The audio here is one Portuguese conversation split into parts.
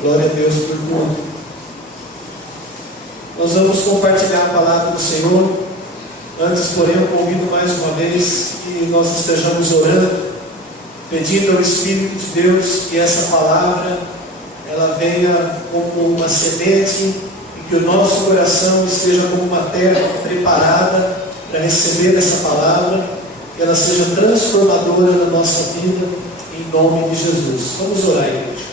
Glória a Deus por tudo. Nós vamos compartilhar a palavra do Senhor. Antes, porém, eu convido mais uma vez que nós estejamos orando, pedindo ao Espírito de Deus que essa palavra ela venha como uma semente e que o nosso coração esteja como uma terra preparada para receber essa palavra, que ela seja transformadora na nossa vida, em nome de Jesus. Vamos orar, igreja.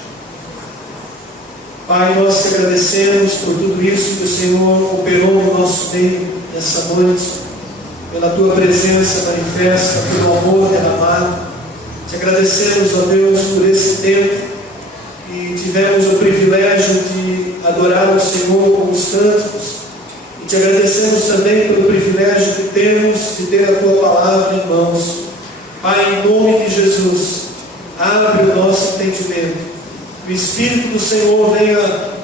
Pai, nós te agradecemos por tudo isso que o Senhor operou no nosso meio nessa noite, pela tua presença manifesta, pelo amor derramado. Te agradecemos, ó Deus, por esse tempo que tivemos o privilégio de adorar o Senhor com os cânticos, e te agradecemos também pelo privilégio que temos de ter a tua palavra em mãos. Pai, em nome de Jesus, abre o nosso entendimento. Que o Espírito do Senhor venha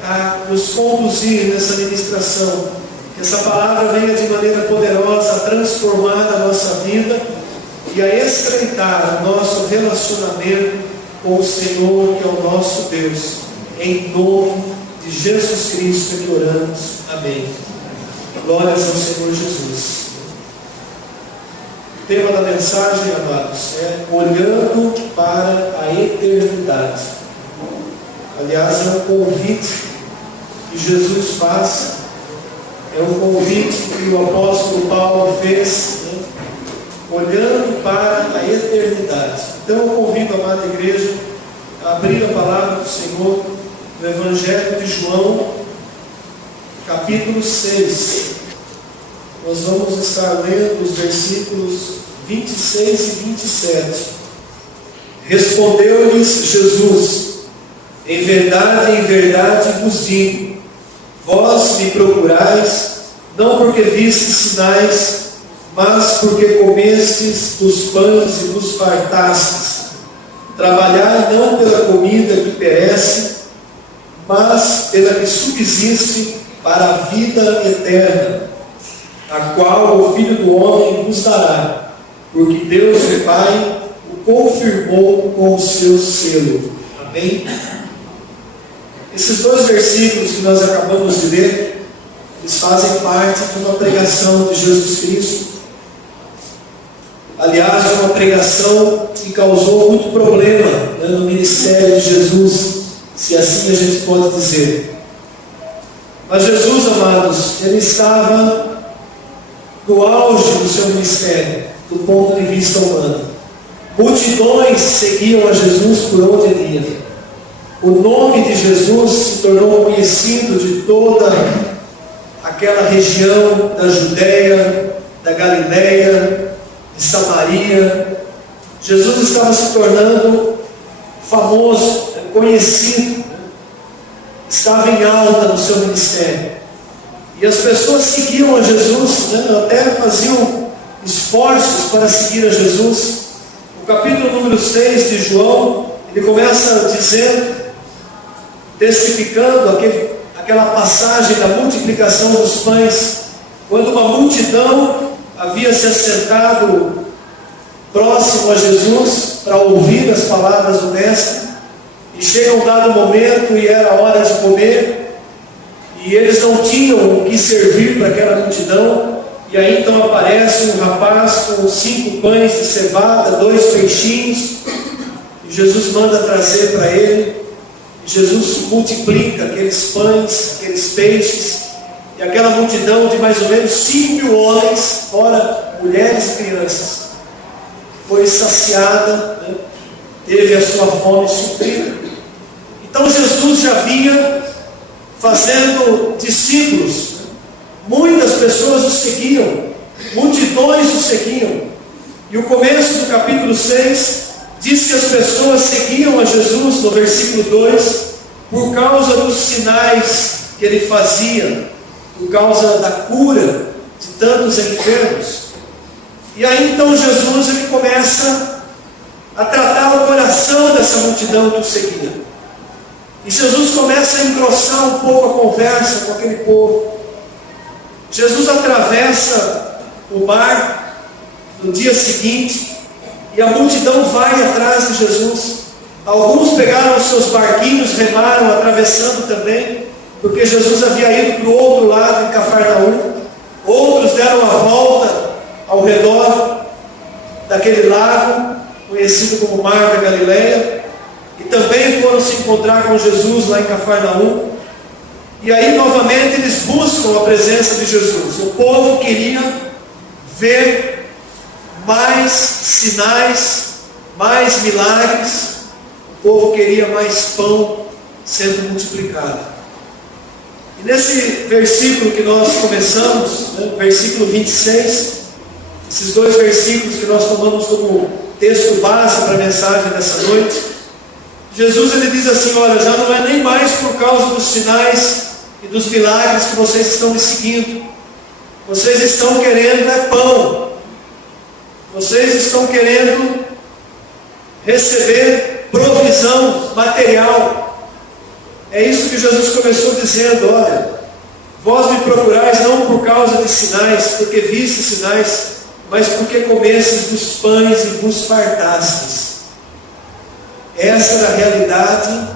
a nos conduzir nessa ministração. Que essa palavra venha de maneira poderosa a transformar a nossa vida e a estreitar o nosso relacionamento com o Senhor, que é o nosso Deus. Em nome de Jesus Cristo que oramos. Amém. Glórias ao Senhor Jesus. O tema da mensagem, amados, é olhando para a eternidade. Aliás, é um convite que Jesus faz, é um convite que o apóstolo Paulo fez, né? Olhando para a eternidade. Então eu convido a amada igreja a abrir a palavra do Senhor no Evangelho de João, capítulo 6. Nós vamos estar lendo os versículos 26 e 27. Respondeu-lhes Jesus: em verdade vos digo, vós me procurais, não porque vistes sinais, mas porque comestes dos pães e vos fartastes. Trabalhai não pela comida que perece, mas pela que subsiste para a vida eterna, a qual o Filho do Homem vos dará, porque Deus o Pai o confirmou com o seu selo. Amém? Esses dois versículos que nós acabamos de ler, eles fazem parte de uma pregação de Jesus Cristo. Aliás, uma pregação que causou muito problema, né, no ministério de Jesus, se assim a gente pode dizer. Mas Jesus, amados, ele estava no auge do seu ministério, do ponto de vista humano. Multidões seguiam a Jesus por onde ele ia. O nome de Jesus se tornou conhecido de toda aquela região da Judéia, da Galileia, de Samaria. Jesus estava se tornando famoso, conhecido, estava em alta no seu ministério. E as pessoas seguiam a Jesus, né? Até faziam esforços para seguir a Jesus. O capítulo número 6 de João, ele começa dizendo, testificando aquela passagem da multiplicação dos pães, quando uma multidão havia se assentado próximo a Jesus para ouvir as palavras do Mestre, e chega um dado momento e era a hora de comer, e eles não tinham o que servir para aquela multidão, e aí então aparece um rapaz com 5 pães de cevada, 2 peixinhos, e Jesus manda trazer para ele. Jesus multiplica aqueles pães, aqueles peixes, e aquela multidão de mais ou menos 5.000 homens, fora mulheres e crianças, foi saciada, né? Teve a sua fome suprida. Então Jesus já vinha fazendo discípulos, muitas pessoas o seguiam, multidões o seguiam, e o começo do capítulo 6 diz que as pessoas seguiam a Jesus, no versículo 2, por causa dos sinais que ele fazia, por causa da cura de tantos enfermos. E aí então Jesus ele começa a tratar o coração dessa multidão que o seguia. E Jesus começa a engrossar um pouco a conversa com aquele povo. Jesus atravessa o mar no dia seguinte, e a multidão vai atrás de Jesus. Alguns pegaram os seus barquinhos, remaram, atravessando também, porque Jesus havia ido para o outro lado, em Cafarnaum. Outros deram a volta ao redor daquele lago, conhecido como Mar da Galileia, e também foram se encontrar com Jesus lá em Cafarnaum. E aí novamente eles buscam a presença de Jesus. O povo queria ver mais sinais, mais milagres. O povo queria mais pão sendo multiplicado. E nesse versículo que nós começamos, versículo 26, esses dois versículos que nós tomamos como texto base para a mensagem dessa noite, Jesus ele diz assim: olha, já não é nem mais por causa dos sinais e dos milagres que vocês estão me seguindo. Vocês estão querendo pão. Vocês estão querendo receber provisão material. É isso que Jesus começou dizendo: olha, vós me procurais não por causa de sinais, porque vistes sinais, mas porque comestes dos pães e vos fartastes. Essa era a realidade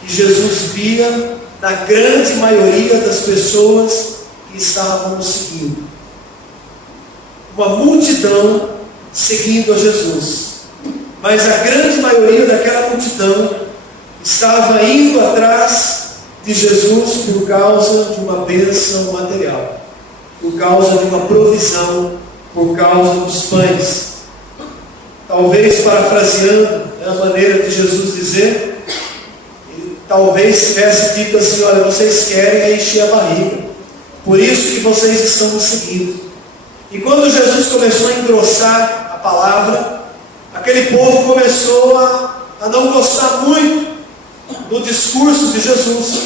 que Jesus via na grande maioria das pessoas que estavam o seguindo. Uma multidão seguindo a Jesus, mas a grande maioria daquela multidão estava indo atrás de Jesus por causa de uma bênção material, por causa de uma provisão, por causa dos pães. Talvez parafraseando a maneira de Jesus dizer, talvez tivesse dito assim: olha, vocês querem encher a barriga, por isso que vocês estão me seguindo. E quando Jesus começou a engrossar a palavra, aquele povo começou a não gostar muito do discurso de Jesus.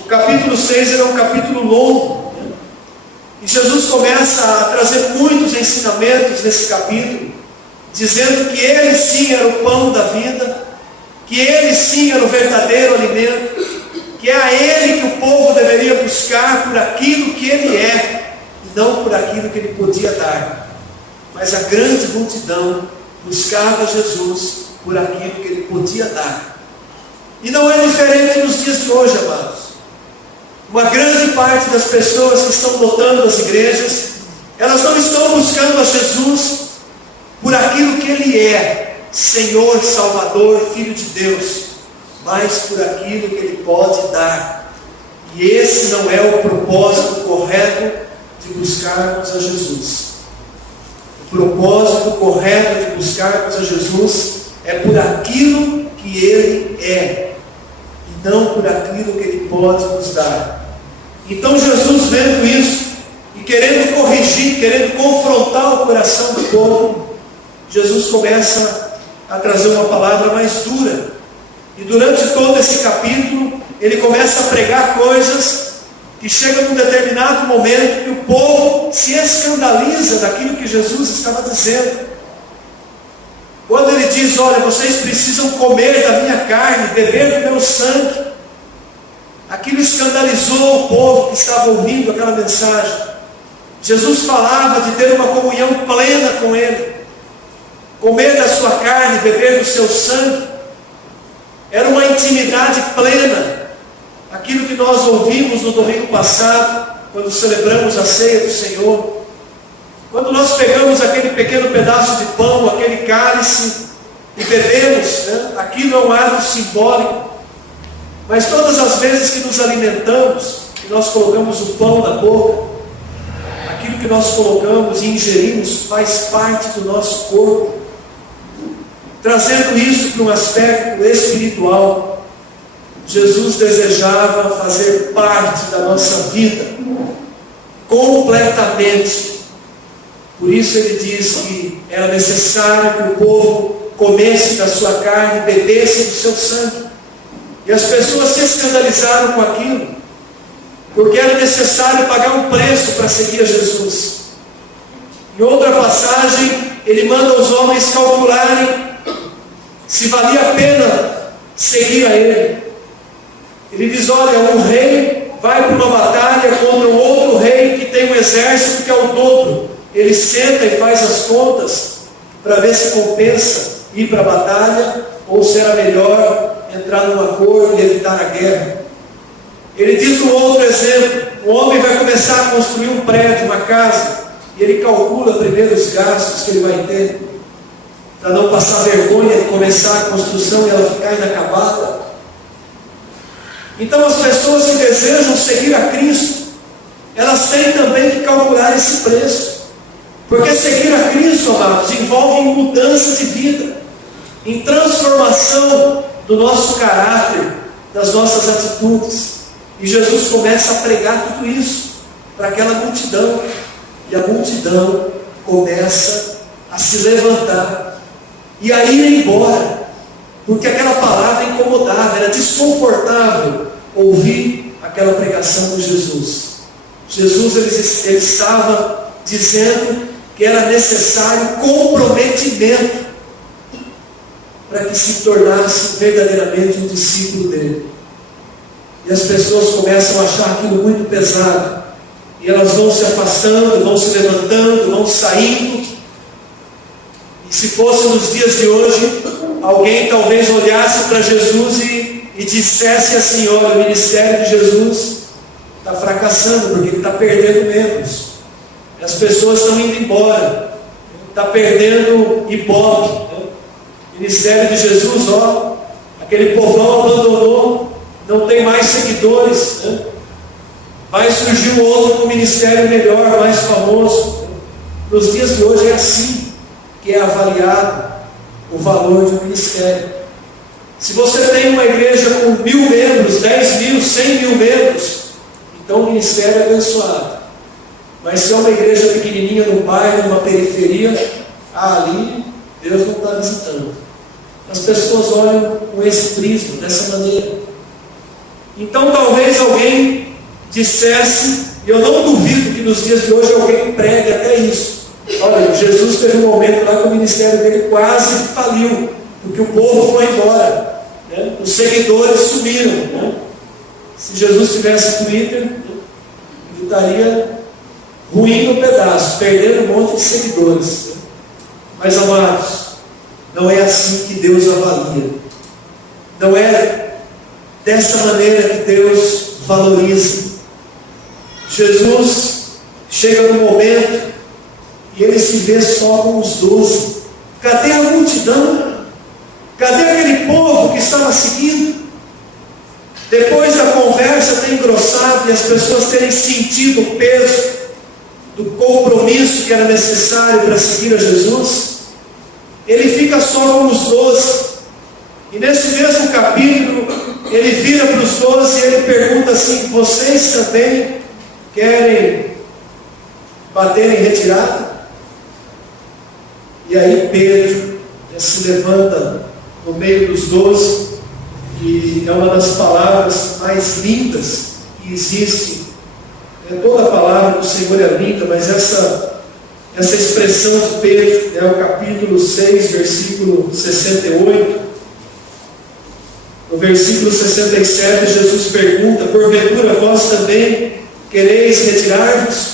O capítulo 6 era um capítulo longo, e Jesus começa a trazer muitos ensinamentos nesse capítulo, dizendo que Ele sim era o pão da vida, que Ele sim era o verdadeiro alimento, que é a Ele que o povo deveria buscar por aquilo que Ele é, e não por aquilo que Ele podia dar. Mas a grande multidão buscava Jesus por aquilo que Ele podia dar. E não é diferente nos dias de hoje, amados. Uma grande parte das pessoas que estão lotando as igrejas, elas não estão buscando a Jesus por aquilo que Ele é, Senhor, Salvador, Filho de Deus, mas por aquilo que Ele pode dar. E esse não é o propósito correto de buscarmos a Jesus. O propósito correto de buscarmos a Jesus é por aquilo que Ele é, e não por aquilo que Ele pode nos dar. Então Jesus, vendo isso, e querendo corrigir, querendo confrontar o coração do povo, Jesus começa a trazer uma palavra mais dura. E durante todo esse capítulo, Ele começa a pregar coisas que chegam num determinado momento que o povo se escandaliza daquilo que Jesus estava dizendo. Quando Ele diz: olha, vocês precisam comer da minha carne, beber do meu sangue, aquilo escandalizou o povo que estava ouvindo aquela mensagem. Jesus falava de ter uma comunhão plena com Ele, comer da sua carne, beber do seu sangue, era uma intimidade plena. Aquilo que nós ouvimos no domingo passado, quando celebramos a ceia do Senhor, quando nós pegamos aquele pequeno pedaço de pão, aquele cálice, e bebemos, aquilo é um ato simbólico. Mas todas as vezes que nos alimentamos, que nós colocamos o pão na boca, aquilo que nós colocamos e ingerimos faz parte do nosso corpo. Trazendo isso para um aspecto espiritual, Jesus desejava fazer parte da nossa vida, completamente. Por isso Ele diz que era necessário que o povo comesse da sua carne, bebesse do seu sangue. E as pessoas se escandalizaram com aquilo, porque era necessário pagar um preço para seguir a Jesus. Em outra passagem, Ele manda os homens calcularem se valia a pena seguir a Ele. Ele diz: olha, um rei vai para uma batalha contra um outro rei que tem um exército que é o dobro. Ele senta e faz as contas para ver se compensa ir para a batalha ou se era melhor entrar num acordo e evitar a guerra. Ele diz um outro exemplo: o homem vai começar a construir um prédio, uma casa, e ele calcula primeiro os gastos que ele vai ter, para não passar vergonha de começar a construção e ela ficar inacabada. Então as pessoas que desejam seguir a Cristo, elas têm também que calcular esse preço, porque seguir a Cristo, amados, envolve em mudança de vida, em transformação do nosso caráter, das nossas atitudes. E Jesus começa a pregar tudo isso para aquela multidão, e a multidão começa a se levantar e a ir embora, porque aquela palavra incomodava, era desconfortável ouvir aquela pregação de Jesus. Jesus ele estava dizendo que era necessário comprometimento para que se tornasse verdadeiramente um discípulo dele. E as pessoas começam a achar aquilo muito pesado, e elas vão se afastando, vão se levantando, vão saindo. E se fosse nos dias de hoje, alguém talvez olhasse para Jesus e dissesse assim: olha, o ministério de Jesus está fracassando, porque ele está perdendo membros, as pessoas estão indo embora, está perdendo ibope. O ministério de Jesus, ó, aquele povão abandonou, não tem mais seguidores, né? Vai surgir um outro ministério melhor, mais famoso. Nos dias de hoje é assim que é avaliado o valor de um ministério. Se você tem uma igreja com 1.000 membros, 10.000, 100.000 membros, então o ministério é abençoado. Mas se é uma igreja pequenininha no bairro, numa periferia, ali Deus não está visitando. As pessoas olham com esse prisma, dessa maneira. Então talvez alguém dissesse, e eu não duvido que nos dias de hoje alguém pregue até isso: olha, Jesus teve um momento lá que o ministério dele quase faliu, porque o povo foi embora, né? Os seguidores sumiram, né? Se Jesus tivesse Twitter, ele estaria ruim no pedaço, perdendo um monte de seguidores, né? Mas, amados, não é assim que Deus avalia, não é dessa maneira que Deus valoriza. Jesus chega no momento e ele se vê só com os 12. Cadê a multidão? Cadê aquele povo que estava seguindo? Depois da conversa ter engrossado e as pessoas terem sentido o peso do compromisso que era necessário para seguir a Jesus, ele fica só com os 12. E nesse mesmo capítulo, ele vira para os 12 e ele pergunta assim: vocês também querem bater em retirada? E aí Pedro se levanta no meio dos 12, e é uma das palavras mais lindas que existe. Toda a palavra do Senhor é linda, mas essa expressão de Pedro, é o capítulo 6, versículo 68. No versículo 67, Jesus pergunta: porventura vós também quereis retirar-vos?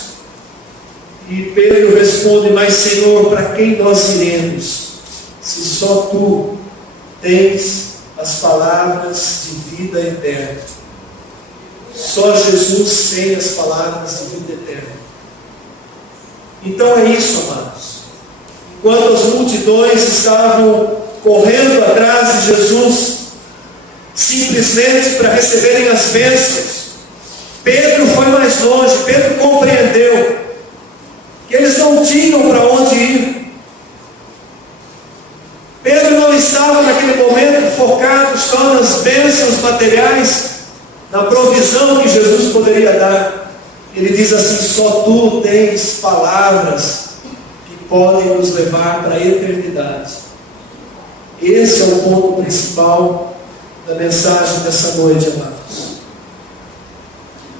E Pedro responde: mas Senhor, para quem nós iremos, se só Tu tens as palavras de vida eterna? Só Jesus tem as palavras de vida eterna. Então é isso, amados. Enquanto as multidões estavam correndo atrás de Jesus, simplesmente para receberem as bênçãos, Pedro foi mais longe. Pedro compreendeu que eles não tinham para onde ir. Pedro não estava naquele momento focado só nas bênçãos materiais, na provisão que Jesus poderia dar. Ele diz assim: só Tu tens palavras que podem nos levar para a eternidade. Esse é o ponto principal da mensagem dessa noite, amados.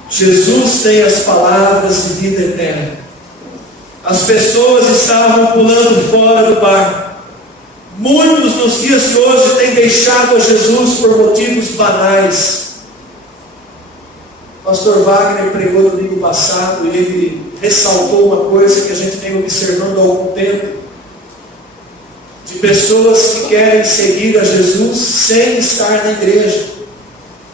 Jesus tem as palavras de vida eterna. As pessoas estavam pulando fora do barco. Muitos nos dias de hoje têm deixado a Jesus por motivos banais. O pastor Wagner pregou no domingo passado e ele ressaltou uma coisa que a gente vem observando há algum tempo. de pessoas que querem seguir a Jesus sem estar na igreja.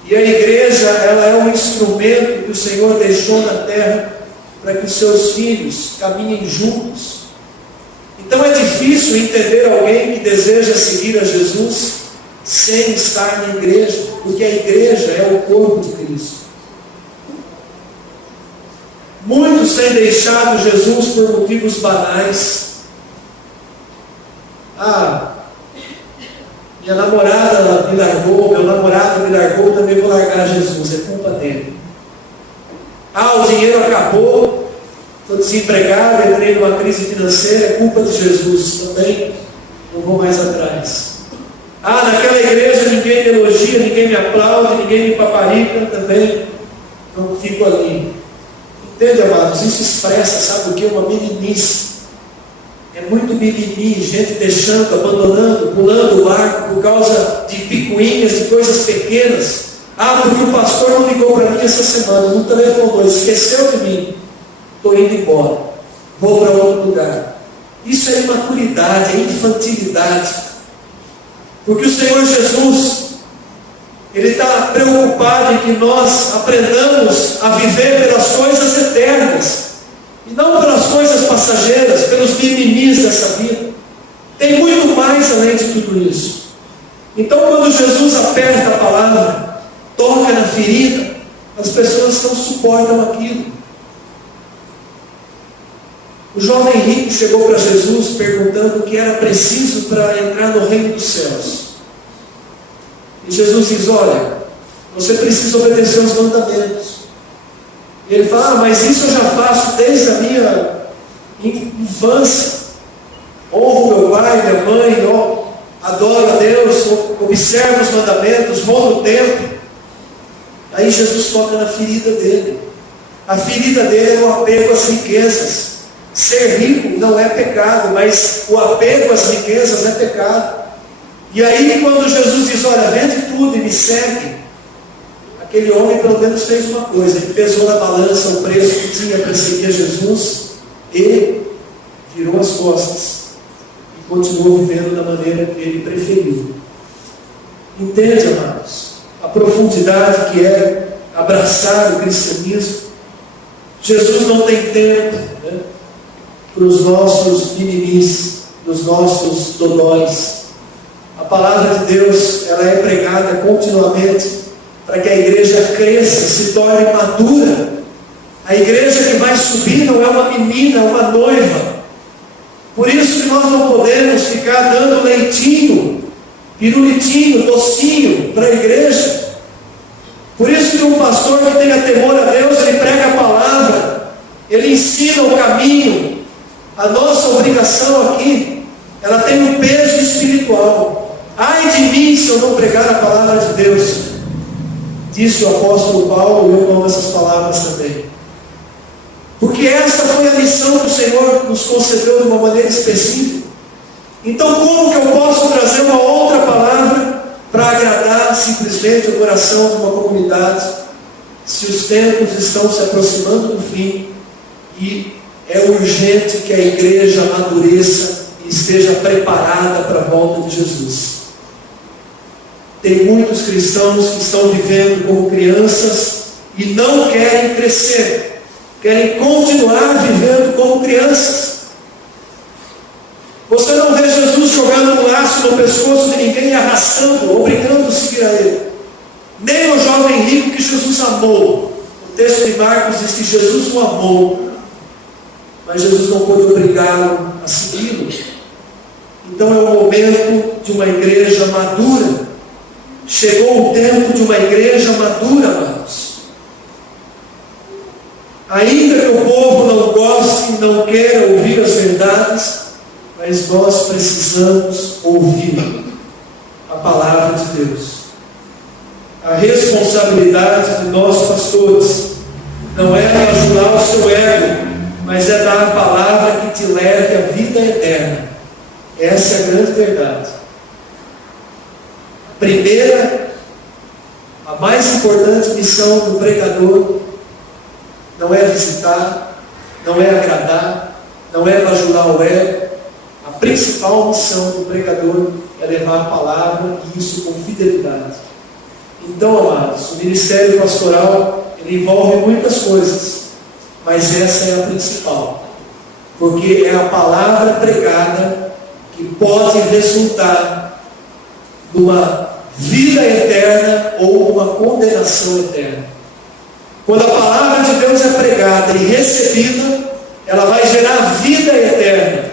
E a igreja, ela é um instrumento que o Senhor deixou na terra para que os seus filhos caminhem juntos. Então é difícil entender alguém que deseja seguir a Jesus sem estar na igreja, porque a igreja é o corpo de Cristo. Muitos têm deixado Jesus por motivos banais. Minha namorada me largou, meu namorado me largou, também vou largar Jesus, é culpa dele. O dinheiro acabou, estou desempregado, entrei numa crise financeira, é culpa de Jesus, também não vou mais atrás. Naquela igreja ninguém me elogia, ninguém me aplaude, ninguém me paparica, também não fico ali. Entende, amados? Isso expressa, sabe o que? Uma meninice. É muito mimimi, gente deixando, abandonando, pulando o barco por causa de picuinhas, de coisas pequenas. Porque o pastor não ligou para mim essa semana, não telefonou, esqueceu de mim. Estou indo embora, vou para outro lugar. Isso é imaturidade, é infantilidade. Porque o Senhor Jesus, Ele está preocupado em que nós aprendamos a viver pelas coisas eternas, e não pelas coisas passageiras, pelos mimimis dessa vida. Tem muito mais além de tudo isso. Então, quando Jesus aperta a palavra, toca na ferida, as pessoas não suportam aquilo. O jovem rico chegou para Jesus perguntando o que era preciso para entrar no reino dos céus. E Jesus diz: olha, você precisa obedecer os mandamentos. E ele fala: mas isso eu já faço desde a minha infância. Honro meu pai, minha mãe, adoro a Deus, observo os mandamentos, vou no templo. Aí Jesus toca na ferida dele. A ferida dele é o apego às riquezas. Ser rico não é pecado, mas o apego às riquezas é pecado. E aí, quando Jesus diz: olha, vende tudo e me segue, aquele homem pelo menos fez uma coisa: ele pesou na balança o preço que tinha para seguir a Jesus e virou as costas e continuou vivendo da maneira que ele preferiu. Entende, amados, a profundidade que é abraçar o cristianismo? Jesus não tem tempo, para os nossos mimimis, dos nossos dodóis. A palavra de Deus, ela é pregada continuamente para que a igreja cresça, se torne madura. A igreja que vai subir não é uma menina, é uma noiva. Por isso que nós não podemos ficar dando leitinho, pirulitinho, docinho para a igreja. Por isso que um pastor que tenha temor a Deus, ele prega a palavra, ele ensina o caminho. A nossa obrigação aqui, ela tem um peso espiritual. Ai de mim se eu não pregar a palavra de Deus, disse o apóstolo Paulo, e eu tomo essas palavras também. Porque essa foi a missão que o Senhor nos concedeu de uma maneira específica. Então, como que eu posso trazer uma outra palavra para agradar simplesmente o coração de uma comunidade, se os tempos estão se aproximando do fim e é urgente que a igreja amadureça e esteja preparada para a volta de Jesus? Tem muitos cristãos que estão vivendo como crianças e não querem crescer, querem continuar vivendo como crianças. Você não vê Jesus jogando um laço no pescoço de ninguém e arrastando, obrigando a seguir a ele. Nem o jovem rico que Jesus amou. O texto de Marcos diz que Jesus o amou, mas Jesus não pôde obrigá-lo a segui-lo. Então é o momento de uma igreja madura. Chegou o tempo de uma igreja madura, amados. Ainda que o povo não goste, não queira ouvir as verdades, mas nós precisamos ouvir a palavra de Deus. A responsabilidade de nós pastores não é ajudar o seu ego, mas é dar a palavra que te leve à vida eterna. Essa é a grande verdade. A primeira, a mais importante missão do pregador não é visitar, não é agradar, não é bajular o ego. A principal missão do pregador é levar a palavra, e isso com fidelidade. Então, amados, o ministério pastoral, ele envolve muitas coisas, mas essa é a principal, porque é a palavra pregada que pode resultar numa vida eterna ou uma condenação eterna. Quando a palavra de Deus é pregada e recebida, ela vai gerar vida eterna.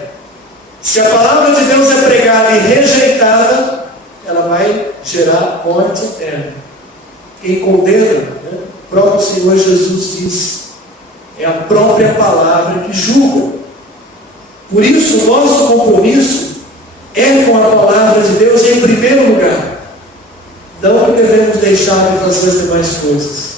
Se a palavra de Deus é pregada e rejeitada, ela vai gerar morte eterna. Quem condena, né? O próprio Senhor Jesus diz, é a própria palavra que julga. Por isso, o nosso compromisso é com a palavra de Deus em primeiro lugar. Não que devemos deixar de fazer as demais coisas.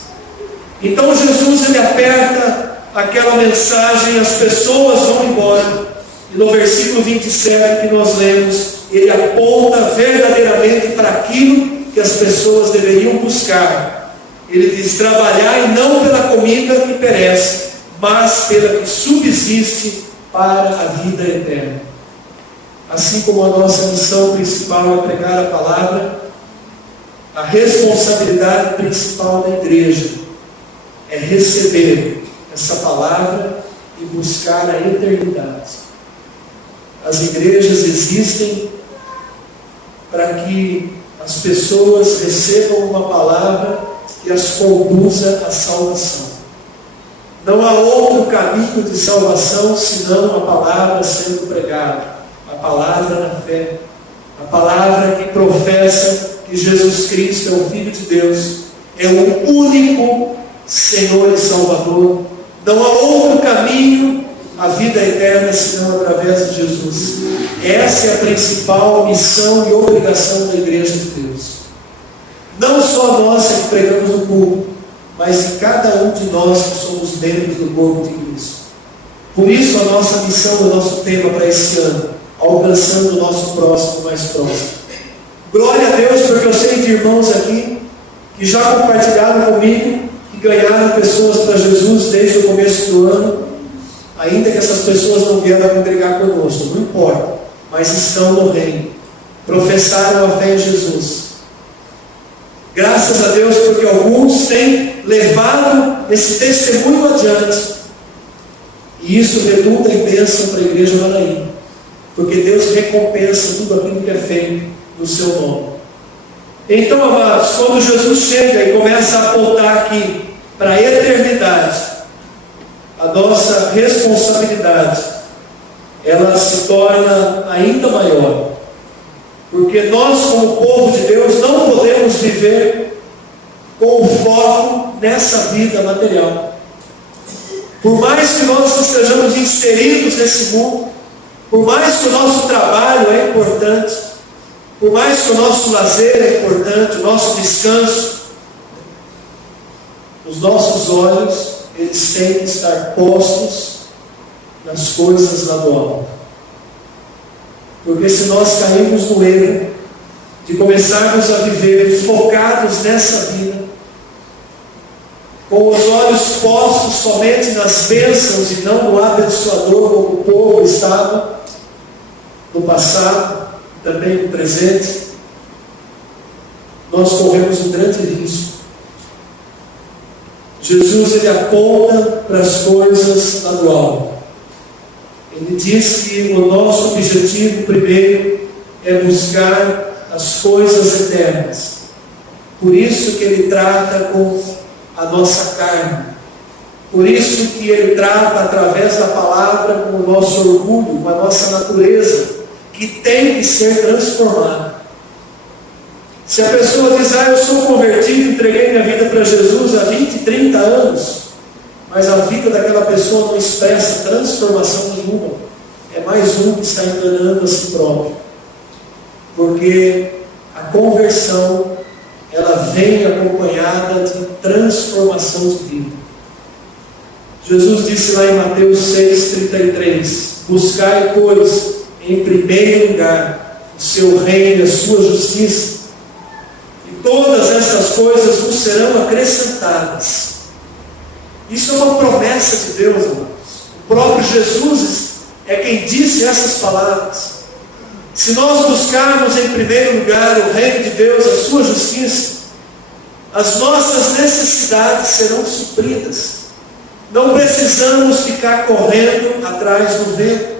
Então Jesus, ele aperta aquela mensagem, as pessoas vão embora. E no versículo 27 que nós lemos, ele aponta verdadeiramente para aquilo que as pessoas deveriam buscar. Ele diz: trabalhai não pela comida que perece, mas pela que subsiste para a vida eterna. Assim como a nossa missão principal é pregar a palavra, a responsabilidade principal da igreja é receber essa palavra e buscar a eternidade. As igrejas existem para que as pessoas recebam uma palavra que as conduza à salvação. Não há outro caminho de salvação senão a palavra sendo pregada, a palavra na fé, a palavra que professa que Jesus Cristo é o Filho de Deus, é o único Senhor e Salvador. Não há outro caminho à vida eterna senão através de Jesus. Essa é a principal missão e obrigação da Igreja de Deus. Não só nós que pregamos no público, mas em cada um de nós que somos membros do corpo de Cristo. Por isso a nossa missão, o nosso tema para esse ano, alcançando o nosso próximo mais próximo. Glória a Deus, porque eu sei de irmãos aqui que já compartilharam comigo, que ganharam pessoas para Jesus desde o começo do ano, ainda que essas pessoas não vieram a congregar conosco, não importa, mas estão no reino, professaram a fé em Jesus. Graças a Deus, porque alguns têm levado esse testemunho adiante, e isso redunda em bênção para a Igreja Manaína, porque Deus recompensa tudo aquilo que é feito no seu nome. Então, amados, quando Jesus chega e começa a apontar aqui para a eternidade, a nossa responsabilidade, ela se torna ainda maior, porque nós, como povo de Deus, não podemos viver com o foco nessa vida material. Por mais que nós estejamos inseridos nesse mundo, por mais que o nosso trabalho é importante, por mais que o nosso lazer é importante, o nosso descanso, os nossos olhos, eles têm que estar postos nas coisas lá do alto. Porque se nós cairmos no erro de começarmos a viver focados nessa vida, com os olhos postos somente nas bênçãos e não no abençoador como o povo estava no passado, também no presente, nós corremos um grande risco. Jesus, ele aponta para as coisas lá do alto. Ele diz que o nosso objetivo primeiro é buscar as coisas eternas. Por isso que ele trata com a nossa carne. Por isso que ele trata através da palavra com o nosso orgulho, com a nossa natureza, que tem que ser transformada. Se a pessoa diz: eu sou convertido, entreguei minha vida para Jesus há 20, 30 anos, mas a vida daquela pessoa não expressa transformação nenhuma, é mais um que está enganando a si próprio. Porque a conversão, ela vem acompanhada de transformação de vida. Jesus disse lá em Mateus 6,33: buscai, pois, em primeiro lugar o seu reino e a sua justiça, e todas essas coisas vos serão acrescentadas. Isso é uma promessa de Deus, irmãos. O próprio Jesus é quem disse essas palavras. Se nós buscarmos em primeiro lugar o reino de Deus, a sua justiça, as nossas necessidades serão supridas. Não precisamos ficar correndo atrás do vento.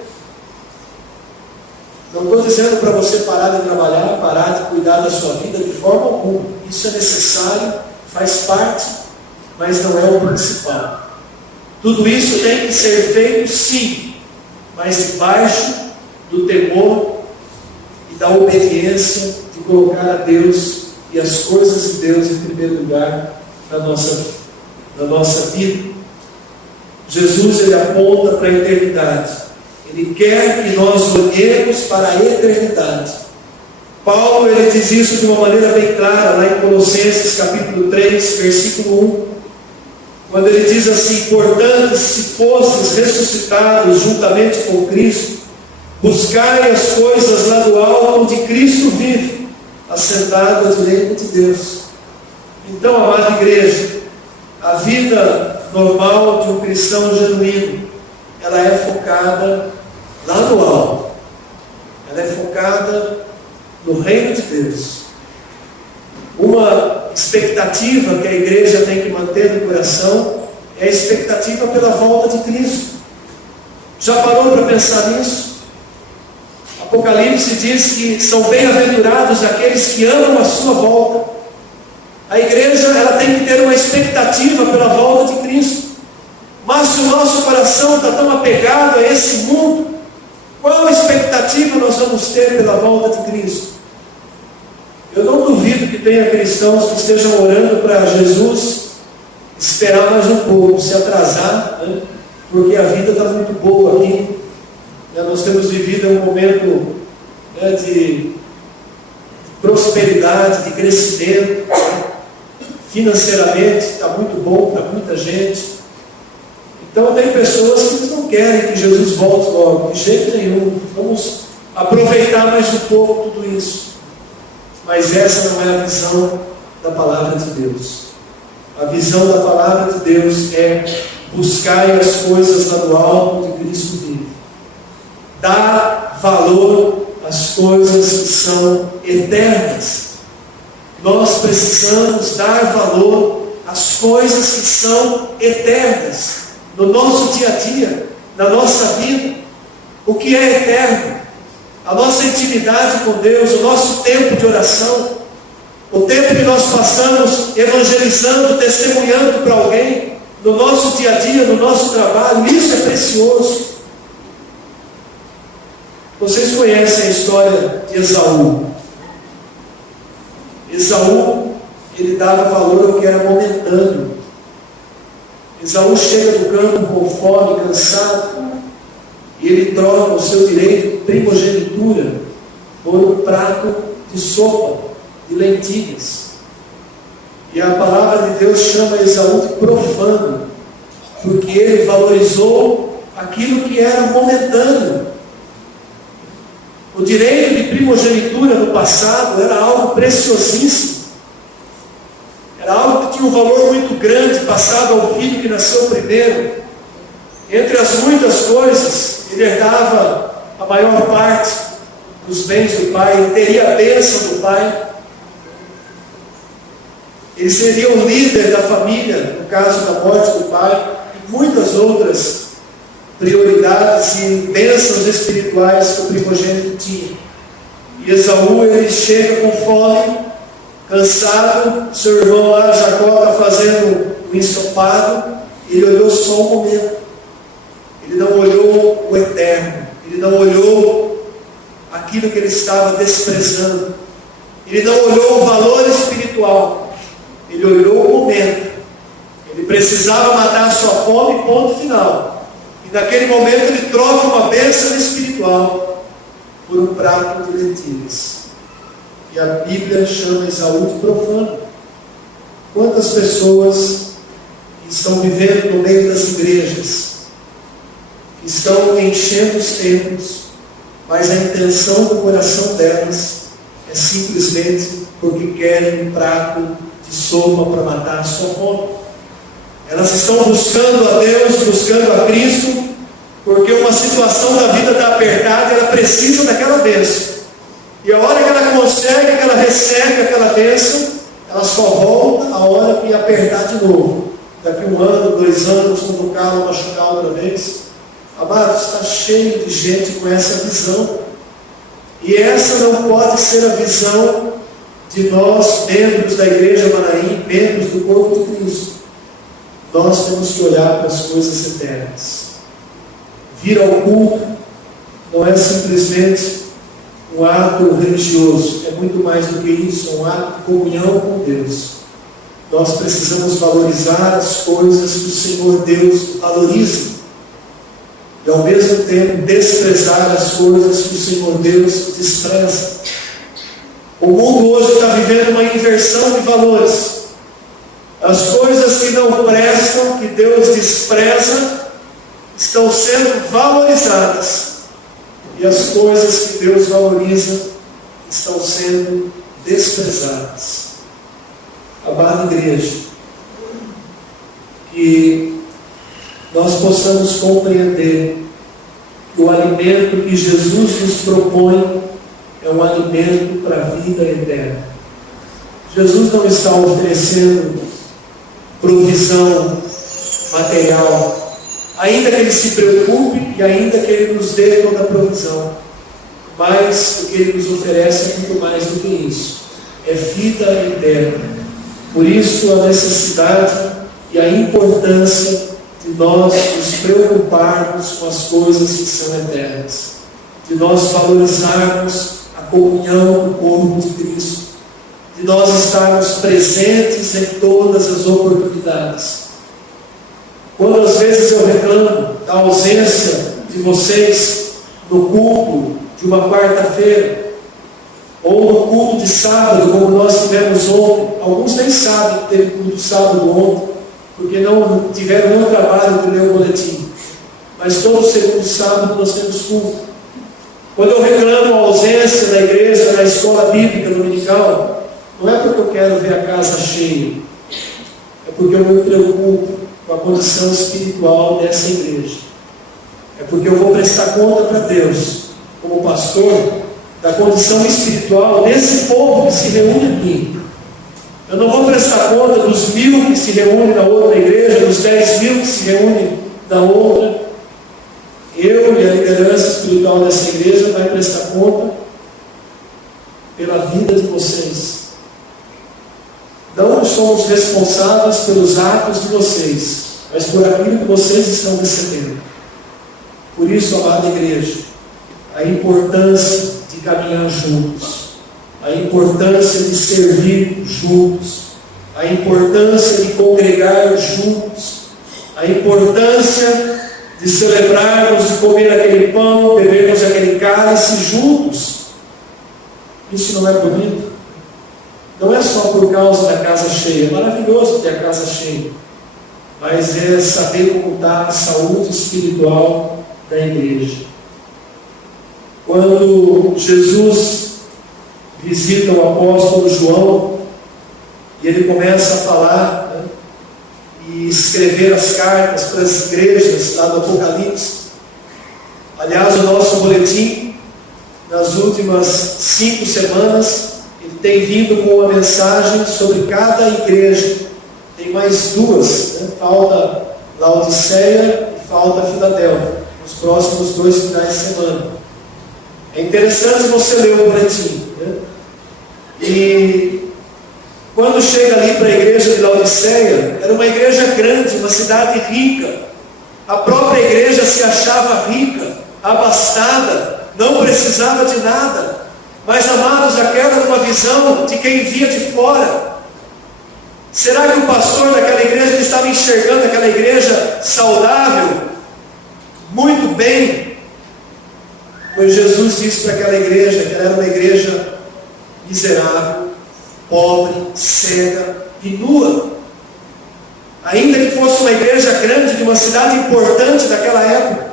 Não estou dizendo para você parar de trabalhar, parar de cuidar da sua vida de forma alguma. Isso é necessário, faz parte, mas não é o principal. Tudo isso tem que ser feito sim, mas debaixo do temor e da obediência de colocar a Deus e as coisas de Deus em primeiro lugar na nossa vida. Jesus, ele aponta para a eternidade. Ele quer que nós olhemos para a eternidade. Paulo, ele diz isso de uma maneira bem clara, lá em Colossenses capítulo 3, versículo 1, quando ele diz assim: portanto, se fostes ressuscitados juntamente com Cristo, buscai as coisas lá do alto, onde Cristo vive, assentado à direita de Deus. Então, amada igreja, a vida normal de um cristão genuíno, ela é focada lá no alto. Ela é focada no reino de Deus. Uma expectativa que a igreja tem que manter no coração é a expectativa pela volta de Cristo. Já parou para pensar nisso? Apocalipse diz que são bem-aventurados aqueles que amam a sua volta. A igreja, ela tem que ter uma expectativa pela volta de Cristo. Mas se o nosso coração está tão apegado a esse mundo, qual expectativa nós vamos ter pela volta de Cristo? Eu não duvido que tenha cristãos que estejam orando para Jesus esperar mais um pouco, se atrasar, né? Porque a vida está muito boa aqui. Nós temos vivido um momento, né, de prosperidade, de crescimento, financeiramente está muito bom para muita gente. Então tem pessoas que não querem que Jesus volte logo, de jeito nenhum. Vamos aproveitar mais um pouco tudo isso. Mas essa não é a visão da palavra de Deus. A visão da palavra de Deus é: buscar as coisas lá do alto onde Cristo vive. Dar valor às coisas que são eternas. Nós precisamos dar valor às coisas que são eternas no nosso dia a dia, na nossa vida. O que é eterno? A nossa intimidade com Deus, o nosso tempo de oração, o tempo que nós passamos evangelizando, testemunhando para alguém, no nosso dia a dia, no nosso trabalho. Isso é precioso. Vocês conhecem a história de Esaú. Esaú, ele dava valor ao que era momentâneo. Esaú chega do campo com fome, cansado, e ele troca o seu direito de primogenitura por um prato de sopa, de lentilhas. E a palavra de Deus chama Esaú de profano, porque ele valorizou aquilo que era momentâneo. O direito de primogenitura no passado era algo preciosíssimo. Era algo que tinha um valor muito grande, passado ao filho que nasceu primeiro. Entre as muitas coisas, ele herdava a maior parte dos bens do pai, ele teria a bênção do pai. Ele seria o líder da família, no caso da morte do pai, e muitas outras prioridades e bênçãos espirituais que o primogênito tinha. E Esaú, ele chega com fome, cansado, seu irmão lá, Jacó, está fazendo o ensopado, ele olhou só um momento. Ele não olhou o eterno, ele não olhou aquilo que ele estava desprezando, ele não olhou o valor espiritual, ele olhou o momento. Ele precisava matar a sua fome, ponto final. E naquele momento ele troca uma bênção espiritual por um prato de lentilhas. E a Bíblia chama Esaú de profano. Quantas pessoas estão vivendo no meio das igrejas, que estão enchendo os templos, mas a intenção do coração delas é simplesmente porque querem um prato de sopa para matar a sua fome. Elas estão buscando a Deus, buscando a Cristo, porque uma situação da vida está apertada e ela precisa daquela bênção. E a hora que ela consegue, que ela recebe aquela bênção, ela só volta a hora que apertar de novo. Daqui 1 ano, 2 anos, quando o carro machucar outra vez. Amados, está cheio de gente com essa visão. E essa não pode ser a visão de nós, membros da Igreja Manaim, membros do corpo de Cristo. Nós temos que olhar para as coisas eternas. Vir ao culto não é simplesmente um ato religioso, é muito mais do que isso, é um ato de comunhão com Deus. Nós precisamos valorizar as coisas que o Senhor Deus valoriza, e ao mesmo tempo desprezar as coisas que o Senhor Deus despreza. O mundo hoje está vivendo uma inversão de valores. As coisas que não prestam, que Deus despreza, estão sendo valorizadas. E as coisas que Deus valoriza estão sendo desprezadas. Amada igreja, que nós possamos compreender que o alimento que Jesus nos propõe é um alimento para a vida eterna. Jesus não está oferecendo provisão material, ainda que Ele se preocupe e ainda que Ele nos dê toda a provisão, mas o que Ele nos oferece é muito mais do que isso, é vida eterna. Por isso a necessidade e a importância de nós nos preocuparmos com as coisas que são eternas, de nós valorizarmos a comunhão do corpo de Cristo, de nós estarmos presentes em todas as oportunidades. Quando às vezes eu reclamo da ausência de vocês no culto de uma quarta-feira, ou no culto de sábado, como nós tivemos ontem, alguns nem sabem que teve culto de sábado ontem, porque não tiveram nenhum trabalho de ler o boletim, mas todo segundo sábado nós temos culto. Quando eu reclamo a ausência da igreja, da escola bíblica dominical, não é porque eu quero ver a casa cheia, é porque eu me preocupo com a condição espiritual dessa igreja. É porque eu vou prestar conta para Deus, como pastor, da condição espiritual desse povo que se reúne aqui. Eu não vou prestar conta dos 1000 que se reúnem na outra igreja, dos 10.000 que se reúnem na outra. Eu e a liderança espiritual dessa igreja vai prestar conta pela vida de vocês. Não somos responsáveis pelos atos de vocês, mas por aquilo que vocês estão recebendo. Por isso, amada igreja, a importância de caminhar juntos, a importância de servir juntos, a importância de congregar juntos, a importância de celebrarmos, de comer aquele pão, bebermos aquele cálice juntos. Isso não é bonito? Não é só por causa da casa cheia, é maravilhoso ter a casa cheia, mas é saber como está a saúde espiritual da igreja. Quando Jesus visita o apóstolo João, e ele começa a falar, né, e escrever as cartas para as igrejas lá do Apocalipse. Aliás, o nosso boletim, nas últimas 5 semanas, ele tem vindo com uma mensagem sobre cada igreja. Tem mais 2, né? Falta Laodiceia e falta Filadélfia, nos próximos 2 finais de semana. É interessante você ler o boletim, né? E quando chega ali para a igreja de Laodiceia, era uma igreja grande, uma cidade rica. A própria igreja se achava rica, abastada, não precisava de nada. Mas, amados, aquela era uma visão de quem via de fora. Será que o pastor daquela igreja estava enxergando aquela igreja saudável, muito bem? Pois Jesus disse para aquela igreja que ela era uma igreja miserável, pobre, cega e nua. Ainda que fosse uma igreja grande, de uma cidade importante daquela época,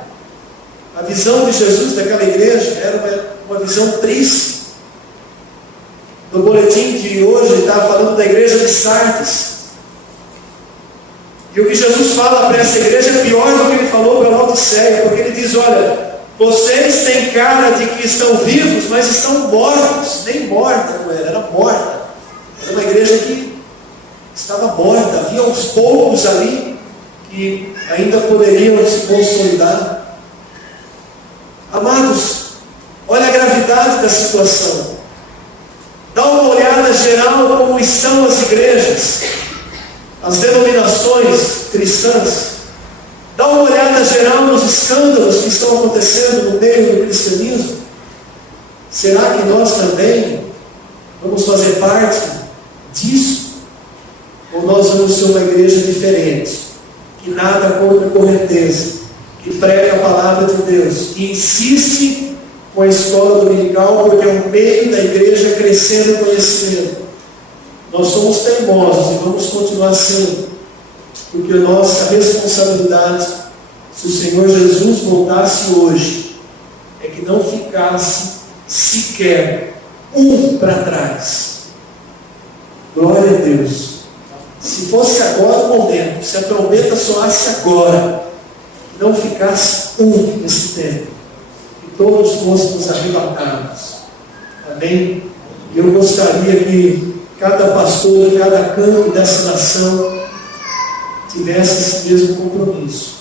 a visão de Jesus daquela igreja era uma visão triste. No boletim de hoje, ele estava falando da igreja de Sardes. E o que Jesus fala para essa igreja é pior do que ele falou para Laodiceia, porque ele diz: olha, Vocês têm cara de que estão vivos, mas estão mortos. Nem morta não era morta. Era uma igreja que estava morta. Havia uns poucos ali que ainda poderiam se consolidar. Amados, olha a gravidade da situação. Dá uma olhada geral como estão as igrejas, as denominações cristãs. Dá uma olhada geral nos escândalos que estão acontecendo no meio do cristianismo. Será que nós também vamos fazer parte disso? Ou nós vamos ser uma igreja diferente, que nada contra a correnteza, que prega a palavra de Deus, que insiste com a escola dominical, porque é um meio da igreja crescer no conhecimento? Nós somos teimosos e vamos continuar sendo, porque a nossa responsabilidade, se o Senhor Jesus voltasse hoje, é que não ficasse sequer um para trás. Glória a Deus. Se fosse agora o momento, se a trombeta soasse agora, não ficasse um nesse tempo, que todos fôssemos arrebatados. Amém? Eu gostaria que cada pastor, cada canto dessa nação tivesse esse mesmo compromisso,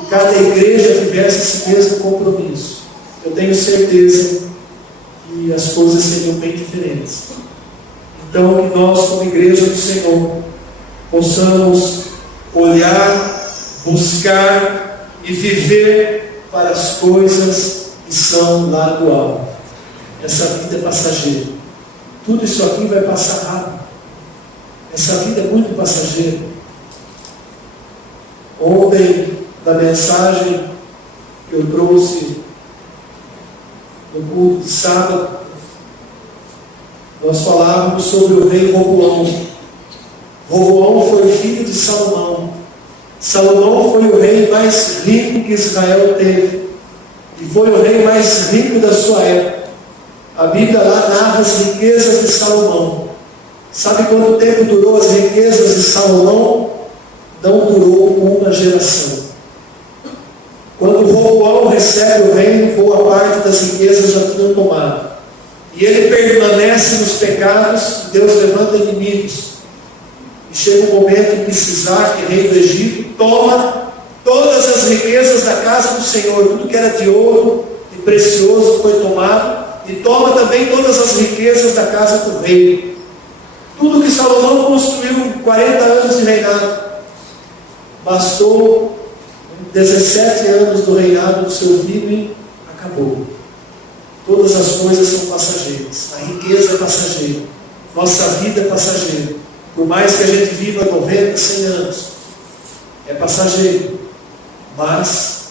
que cada igreja tivesse esse mesmo compromisso. Eu tenho certeza que as coisas seriam bem diferentes. Então, que nós, como igreja do Senhor, possamos olhar, buscar e viver para as coisas que são lá do alto. Essa vida é passageira. Tudo isso aqui vai passar rápido. Essa vida é muito passageira. Ontem, na mensagem que eu trouxe no culto de sábado, nós falávamos sobre o rei Roboão. Roboão foi o filho de Salomão. Salomão foi o rei mais rico que Israel teve, e foi o rei mais rico da sua época. A Bíblia lá narra as riquezas de Salomão. Sabe quanto tempo durou as riquezas de Salomão? Não durou uma geração. Quando Roboão recebe o reino, boa parte das riquezas já tinham tomado. E ele permanece nos pecados, e Deus levanta inimigos. E chega um momento em que Sisaque, rei do Egito, toma todas as riquezas da casa do Senhor. Tudo que era de ouro e precioso foi tomado. E toma também todas as riquezas da casa do rei. Tudo que Salomão construiu em 40 anos de reinado. Bastou 17 anos do reinado do seu filho e acabou. Todas as coisas são passageiras. A riqueza é passageira. Nossa vida é passageira. Por mais que a gente viva 90, 100 anos, é passageiro. Mas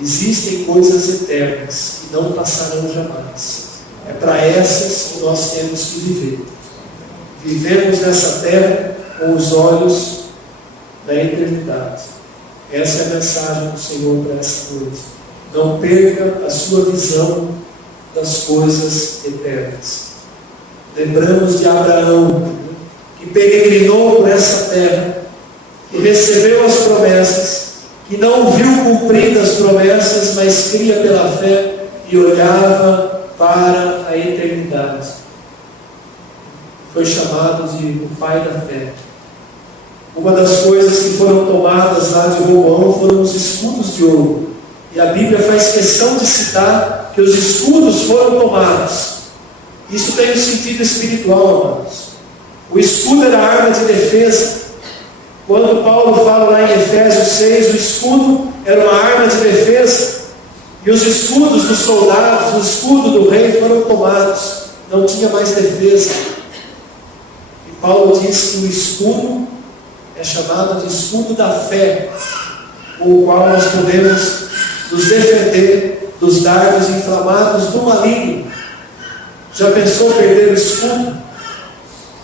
existem coisas eternas que não passarão jamais. É para essas que nós temos que viver. Vivemos nessa terra com os olhos da eternidade. Essa é a mensagem do Senhor para essa noite. Não perca a sua visão das coisas eternas. Lembramos de Abraão, que peregrinou por essa terra, que recebeu as promessas, que não viu cumpridas as promessas, mas cria pela fé e olhava para a eternidade. Foi chamado de o pai da fé. Uma das coisas que foram tomadas lá de Roboão foram os escudos de ouro. E a Bíblia faz questão de citar que os escudos foram tomados. Isso tem um sentido espiritual, amados. O escudo era a arma de defesa. Quando Paulo fala lá em Efésios 6, o escudo era uma arma de defesa. E os escudos dos soldados, o escudo do rei foram tomados. Não tinha mais defesa. E Paulo diz que o escudo é chamado de escudo da fé, com o qual nós podemos nos defender dos dardos inflamados do maligno. Já pensou perder o escudo?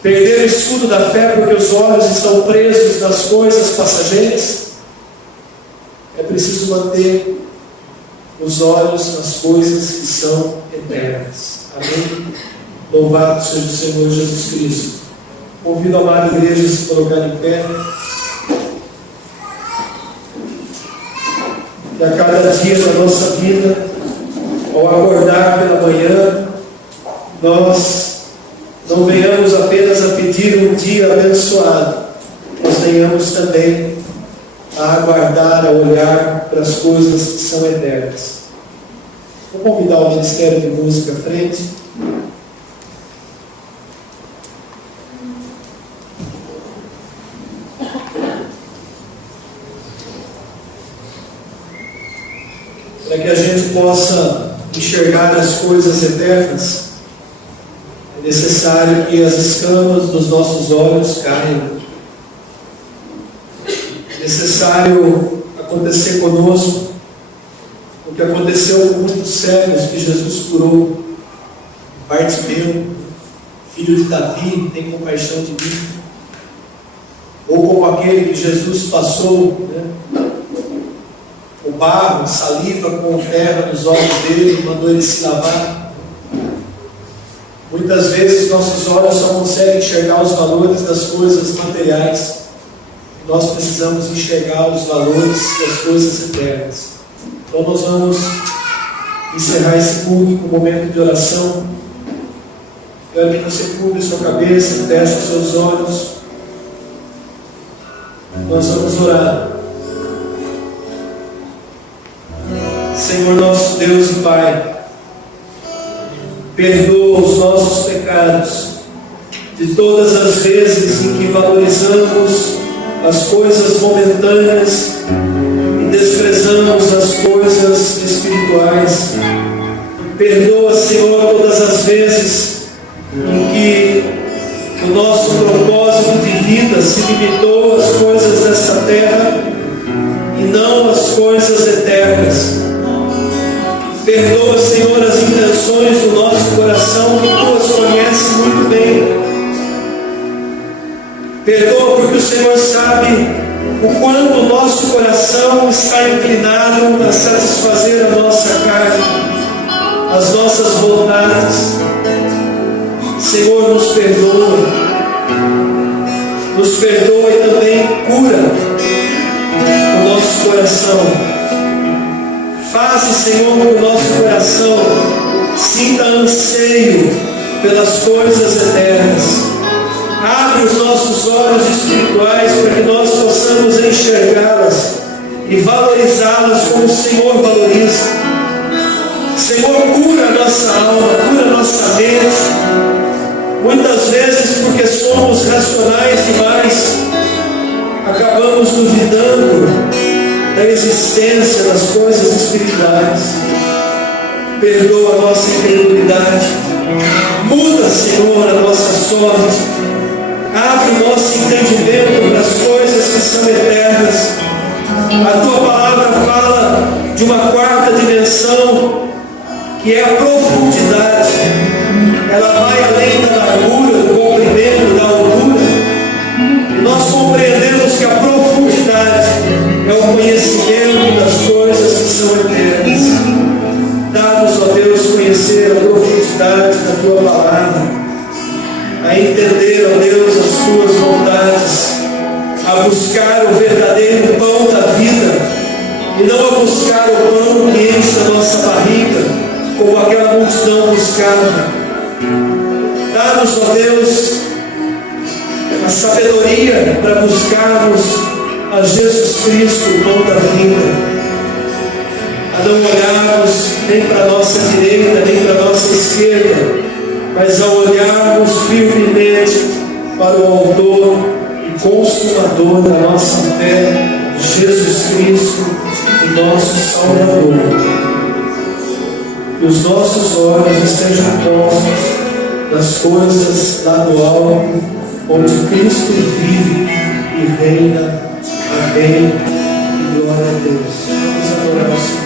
Perder o escudo da fé porque os olhos estão presos nas coisas passageiras? É preciso manter os olhos nas coisas que são eternas. Amém? Louvado seja o Senhor Jesus Cristo. Convido a amada igreja a se colocar em pé. Que que a cada dia da nossa vida, ao acordar pela manhã, nós não venhamos apenas a pedir um dia abençoado, nós venhamos também a aguardar, a olhar para as coisas que são eternas. Vou convidar o Ministério de Música à frente. Para que a gente possa enxergar as coisas eternas, é necessário que as escamas dos nossos olhos caiam. É necessário acontecer conosco o que aconteceu com muitos cegos que Jesus curou. Bartimeu, filho de Davi, tem compaixão de mim. Ou como aquele que Jesus passou, o barro, saliva com terra nos olhos dele e mandou ele se lavar. Muitas vezes nossos olhos só conseguem enxergar os valores das coisas materiais. Nós precisamos enxergar os valores das coisas eternas. Então nós vamos encerrar esse culto com um momento de oração. Quero que você curva sua cabeça, feche os seus olhos. Nós vamos orar. Senhor nosso Deus e Pai, perdoa os nossos pecados de todas as vezes em que valorizamos as coisas momentâneas e desprezamos as coisas espirituais. Perdoa, Senhor, todas as vezes em que o nosso propósito de vida se limitou às coisas desta terra e não às coisas eternas. Perdoa, Senhor, as intenções do nosso coração, que Tu as conheces muito bem. Perdoa porque o Senhor sabe o quanto o nosso coração está inclinado a satisfazer a nossa carne, as nossas vontades. Senhor, nos perdoa e também cura o nosso coração. Faze, Senhor, que o nosso coração sinta anseio pelas coisas eternas. Abre os nossos olhos espirituais para que nós possamos enxergá-las e valorizá-las como o Senhor valoriza. Senhor, cura a nossa alma, cura a nossa mente. Muitas vezes, porque somos racionais demais, acabamos duvidando da existência das coisas espirituais. Perdoa a nossa incredulidade. Muda, Senhor, a nossa sorte. Abre o nosso entendimento para as coisas que são eternas. A Tua palavra fala de uma quarta dimensão, que é a profundidade. Ela vai além da largura, do comprimento, da altura. E nós compreendemos que a profundidade é o conhecimento das coisas que são eternas. Dá-nos, ó Deus, conhecer a profundidade da Tua palavra, a entender, ó Deus, as Tuas vontades, a buscar o verdadeiro pão da vida, e não a buscar o pão que enche a nossa barriga, como aquela multidão buscava. Dá-nos, ó Deus, a sabedoria para buscarmos a Jesus Cristo, o pão da vida, a não olharmos nem para a nossa direita, nem para a nossa esquerda, mas a olharmos firmemente para o autor e consumador da nossa fé, Jesus Cristo, o nosso Salvador. Que os nossos olhos estejam postos nas coisas lá do alto, onde Cristo vive e reina. Amém. E glória a Deus. Vamos adorar o Senhor.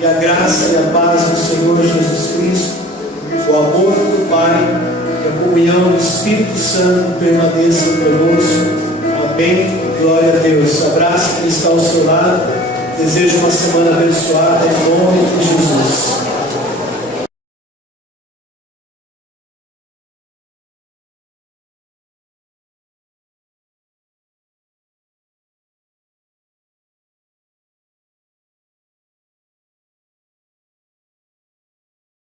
E a graça e a paz do Senhor Jesus Cristo, o amor do Pai e a comunhão do Espírito Santo permaneçam conosco. Amém. Glória a Deus. Abraço quem está ao seu lado. Desejo uma semana abençoada em nome de Jesus.